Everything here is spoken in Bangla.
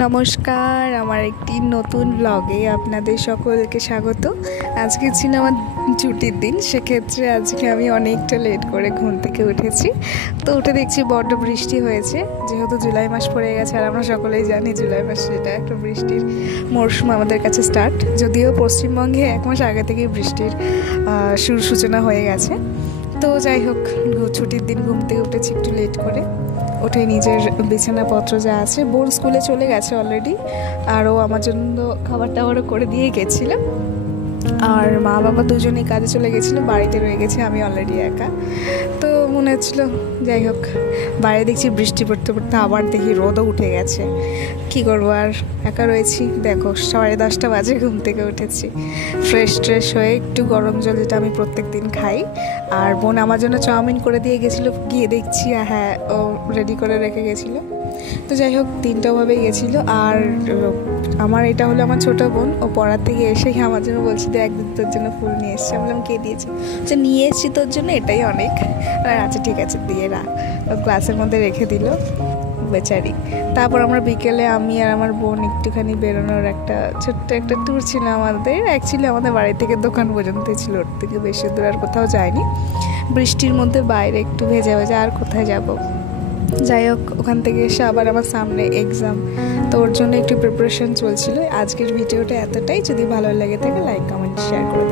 নমস্কার, আমার একটি নতুন ব্লগে আপনাদের সকলকে স্বাগত। আজকে ছিল আমার ছুটির দিন, সেক্ষেত্রে আজকে আমি অনেকটা লেট করে ঘুম থেকে উঠেছি। তো উঠে দেখছি বড্ড বৃষ্টি হয়েছে, যেহেতু জুলাই মাস পড়ে গেছে আর আমরা সকলেই জানি জুলাই মাসে এটা একটা বৃষ্টির মরশুম আমাদের কাছে স্টার্ট। যদিও পশ্চিমবঙ্গে 1 মাস আগে থেকেই বৃষ্টির সূচনা হয়ে গেছে। তো যাই হোক, ছুটির দিন ঘুম থেকে উঠেছি একটু লেট করে। উঠে নিজের বিছানাপত্র যা আছে, বোন স্কুলে চলে গেছে অলরেডি, আরও আমার জন্য খাবার টাবারও করে দিয়ে গেছিলো। আর মা বাবা দুজনেই কাজে চলে গেছিলো, বাড়িতে রয়ে গেছে আমি অলরেডি একা। তো মনে হচ্ছিলো যাই হোক, বাইরে দেখছি বৃষ্টি পড়তে পড়তে আবার দেখি রোদও উঠে গেছে। কি করবো, আর একা রয়েছি। দেখো 10:30 বাজে ঘুম থেকে উঠেছি, ফ্রেশ হয়ে একটু গরম জল, যেটা আমি প্রত্যেক দিন খাই। আর বোন আমার জন্য চাউমিন করে দিয়ে গেছিলো, গিয়ে দেখছি হ্যাঁ ও রেডি করে রেখে গেছিলো। তো যাই হোক, দিনটাভাবেই গেছিলো। আর আমার এটা হলো আমার ছোটো বোন, ও পড়ার থেকে এসেই আমার জন্য বলছি যে একদিন তোর জন্য ফুল নিয়ে এসছি। আমি বললাম কে দিয়েছি? আচ্ছা, নিয়ে এসছি তোর জন্য, এটাই অনেক। আর আচ্ছা ঠিক আছে, দিয়ে রাখ। ক্লাসের মধ্যে রেখে দিল বেচারি। তারপর আমরা বিকেলে আমি আর আমার বোন একটুখানি বেরোনোর ছোট্ট একটা ট্যুর ছিল আমাদের। অ্যাকচুয়ালি আমাদের বাড়ি থেকে দোকান পর্যন্ত ছিল, ওর থেকে বেশি দূর আর কোথাও যায়নি। বৃষ্টির মধ্যে বাইরে একটু ভেজা আর কোথায় যাব। যাই হোক, ওখান থেকে এসে আবার আমার সামনে এক্সাম, তো ওর জন্য একটু প্রিপারেশন চলছিল। আজকের ভিডিওটা এতটাই। যদি ভালো লেগে থাকে লাইক কমেন্ট শেয়ার করে